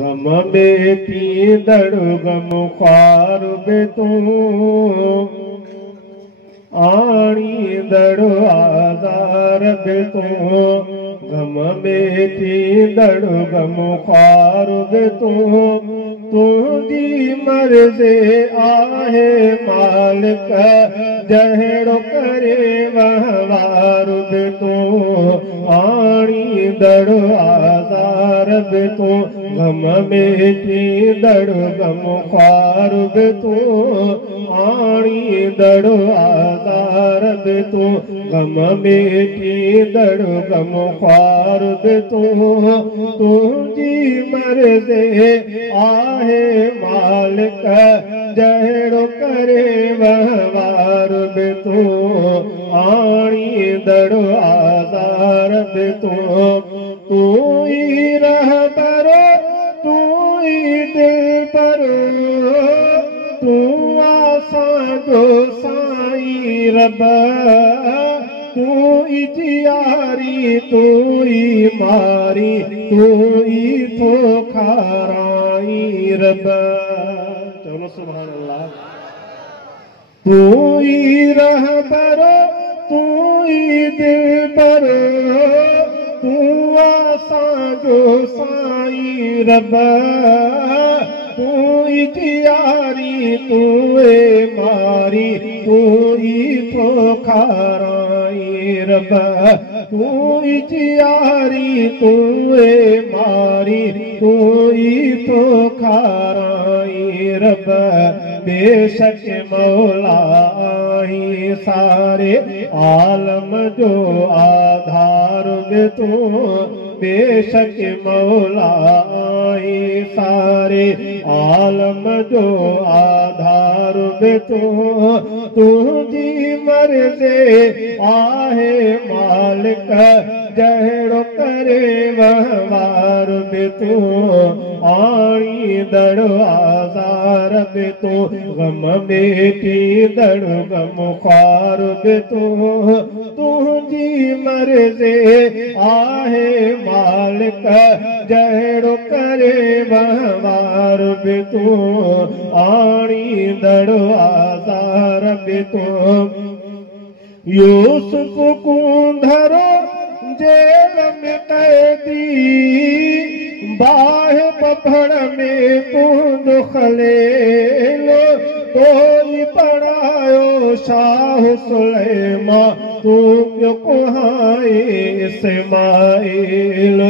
गम में थींदड़ गम ख्वार बि तूं आणींदड़ आज़ार बि तूं गम में थींदड़ गम ख्वार बि तूं तुंहिंजी मर्ज़ी आहे मालिक जहिड़ो करे वहिंवार बि तूं आणींदड़ आज़ार बि तूं गम में थींदड़ गम ख्वार बि तूं आणींदड़ आज़ार बि तूं गम में थींदड़ गम ख्वार बि तूं तुंहिंजी मर्ज़ी आहे मालिक जहिड़ो करे वहिंवार बि तूं आणींदड़ आज़ार बि तूं ई रहबर तूं ई दिलबर तूं असांजो साईं रब तूं ई जियारी तूं ई मारी तूं ई थो खाराई रब चलो सुभान अल्लाह तूं ई रहबर तूं ई दिलबर तूं असांजो साईं रब तूं ई जियारी तूं ई मारी तूं ई थो खाराई रब तूं ई जियारी तूं ई मारी तूं ई थो खाराई रब बेशक मौला आहीं सारे आलम जो आधार बि तूं बेशक मौला आहीं सारे आलम जो आधार बि तूं तुंहिंजी मर्ज़ी आहे मालिक जहिड़ो करे वहिंवार बि तूं आणींदड़ आज़ार बि तूं गम में थींदड़ गम ख्वार बि तूं तुंहिंजी मर्ज़ी आहे मालिक जहिड़ो करे वहिंवार बि तूं आणींदड़ आज़ार बि तूं यूसुफ कूंधर जेल में कैदी बाहि बभड़ में तुंहिंजो खलेलो तोई पढ़ायो शाह सुलेमान तूं पियो कुहाए इस्माइल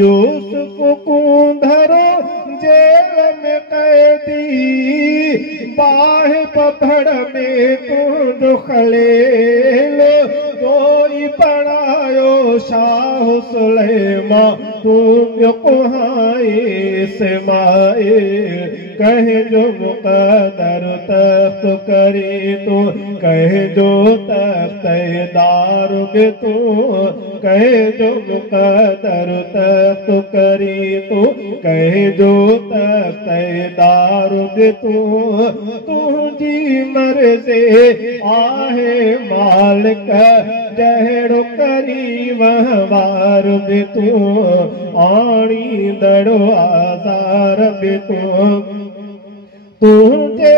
यूसुफ कूंधर जेल में कैदी बाहि बभड़ में तुंहिंजो खलेलो तोई पढ़ायो शाह सुलेमान तूं पियो कुहाए इस्माइल कहजो मुक़दर तख्त करे तूं कहजो तख्तेदार बि तूं कहजो मुक़दर तख्त करे तूं कहजो तख्तेदार बि तूं तुंहिंजी मर्ज़ी आहे मालिक जहिड़ो करी वहिंवार बि तूं आणींदड़ आज़ार बि तूं तुंहिंजे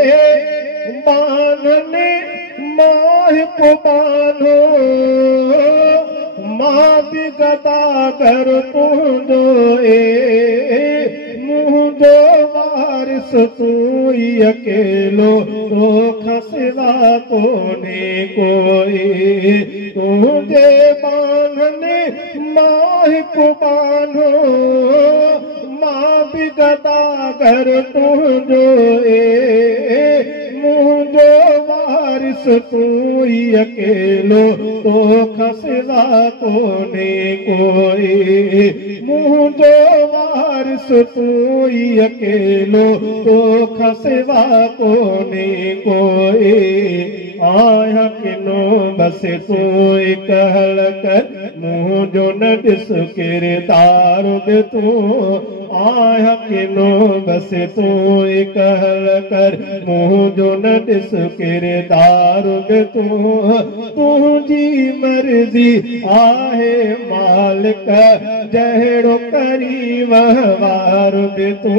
बानने मां हिकु बानो मां बि गदागर तुंहिंजो मुंहिंजो वारिस तूं ई अकेलो तोखां सिवा कोन्हे कोई तुंहिंजे बानने मां हिकु बानो मां बि गदागर तुंहिंजो मुंहिंजो वारिस तूं ई अकेलो तोखां सिवा कोन्हे कोई मुंहिंजो वारिस तूं ई अकेलो तोखां सिवा कोन्हे कोई आया किनो बस तू एक हल कर मुंह जो न दिस किरदार बि तू आया किनो बस तू एक हल कर मुंह जो न दिस किरदार बि तू तुझी मर्जी आहे मालिक जहिड़ो करी वहवार बि तू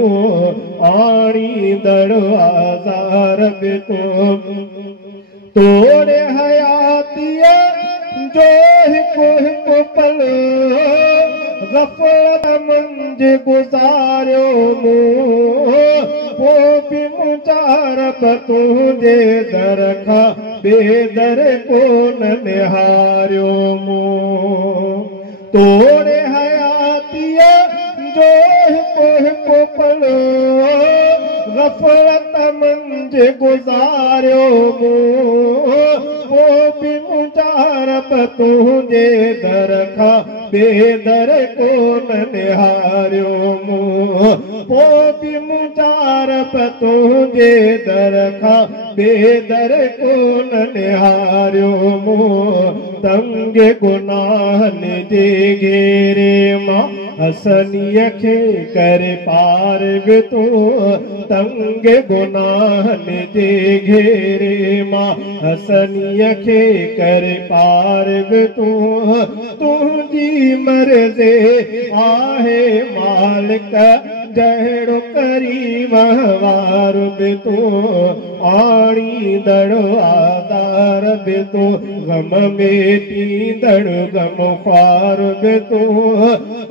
आणी दरवाज़ार बि तू तोड़े हयातीअ जो हिकु हिकु पल ग़फ़लत मंझि गुज़ारियो मूं पोइ बि मुजारब तुंहिंजे दर खां बेदर कोन निहारियो मूं तोड़े हयातीअ जो हिकु हिकु पल ग़फ़लत मंझि गुज़ारियो मूं पोइ बि मुजारब तुंहिंजे दर खां बेदर कोन निहारियो मूं पोइ बि मुजारब तुंहिंजे दर खां बेदर कोन निहारियो मूं तंग गुनाहनि जे घेरे मां हसनीअ खे करे पार बि तू तंग गुनाहनि जे घेरे मां हसनीअ खे करे पार बि तू तुंहिंजी मर्ज़ी आहे मालिक जहिड़ो करी वहवार बि तू आणींदड़ आधार बि तू गम मेटींदड़ गम ख़्वार बि तू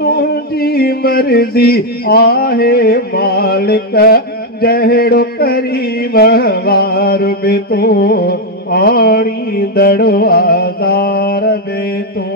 तुंहिंजी मर्ज़ी आहे मालिक जहिड़ो करी वहवार बि तू आणींदड़ आधार बि तू